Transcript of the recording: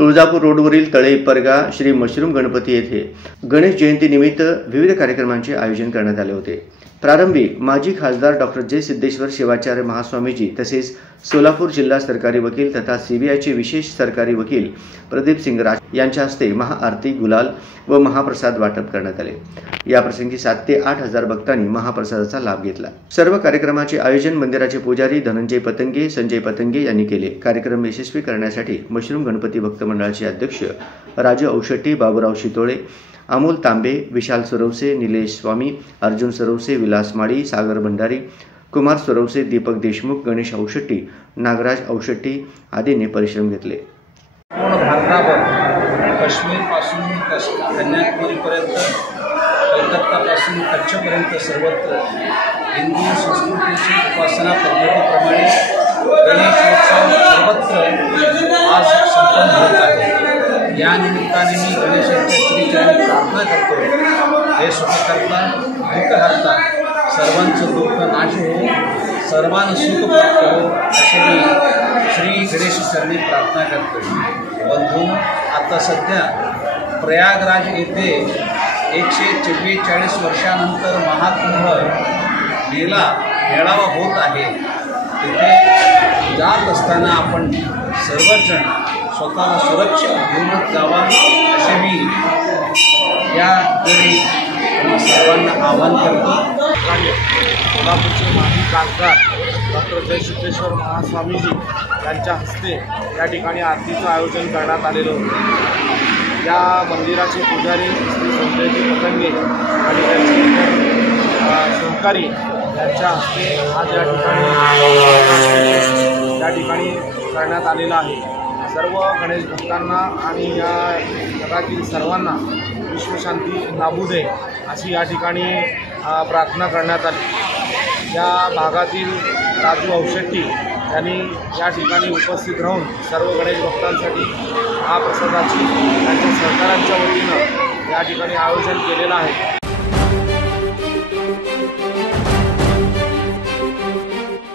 तुळजापूर रोडवरील तळे परगा श्री मशरूम गणपती येथे गणेश जयंतीनिमित्त विविध कार्यक्रमांचे आयोजन करण्यात आले होते। प्रारंभी माजी खासदार डॉक्टर जे सिद्धेश्वर शिवाचार्य महास्वामीजी तसेच सोलापूर जिल्हा सरकारी वकील तथा सीबीआयचे विशेष सरकारी वकील प्रदीप सिंग राज यांच्या हस्ते महाआरती, गुलाल व महाप्रसाद वाटप करण्यात आले। या प्रसंगी 7 ते 8 हजार भक्तांनी महाप्रसादाचा लाभ घेतला। सर्व कार्यक्रमाचे आयोजन मंदिराचे पुजारी धनंजय पतंगे, संजय पतंगे यांनी केले। कार्यक्रम यशस्वी करण्यासाठी मशरूम गणपती भक्त मंडळाचे अध्यक्ष राजू औषट्टी, बाबूराव शितोळे, अमोल तांबे, विशाल सरवसे, निलेश स्वामी, अर्जुन सरवसे, विलास माळी, सागर भंडारी, कुमार सरवसे, दीपक देशमुख, गणेश औषट्टी, नागराज औषट्टी आदींनी परिश्रम घेतले। पूर्ण भारतावर काश्मीरपासून कन्याकुमारीपर्यंत, कलकत्तापासून कच्छपर्यंत सर्वत्र हिंदू संस्कृतीची उपासना पद्धतीप्रमाणे गणेशोत्सव सर्वत्र आज संपन्न होत आहे। या निमित्ताने मी गणेशाच्या श्रीचरणी प्रार्थना करतो, हे सुखकर्ता दुःखहर्ता, सर्वांचं दुःख नाश हो, सर्वांना सुख प्राप्त हो, असे मी श्री गणेश चरणी प्रार्थना करतो। बंधू, आता सध्या प्रयागराज येथे 144 वर्षानंतर महाकुंभ मेळावा होत आहे। तिथे जात असताना आपण सर्वजण स्वतःला सुरक्षित घेऊन जावा, असे मी यावेळी सर्वांना आवाहन करतो। सोलापूरचे माजी खासदार डॉक्टर जय सिद्धेश्वर महास्वामीजी यांच्या हस्ते या ठिकाणी आरतीचं आयोजन करण्यात आलेलं होतं। या मंदिराचे पुजारी श्री संजयजी पतंगे आणि त्यांचे सहकारी यांच्या हस्ते आज या ठिकाणी करण्यात आलेलं आहे। सर्व गणेश भक्तांना आणि या जगातील सर्वांना विश्वशांती लाभू दे अशी या ठिकाणी प्रार्थना करण्यात आली। या भागातील राजू औषट्टी यांनी या ठिकाणी उपस्थित राहून सर्व गणेश भक्तांसाठी महाप्रसादाची त्यांच्या सहकाऱ्यांच्या वतीनं या ठिकाणी आयोजन केलेलं आहे।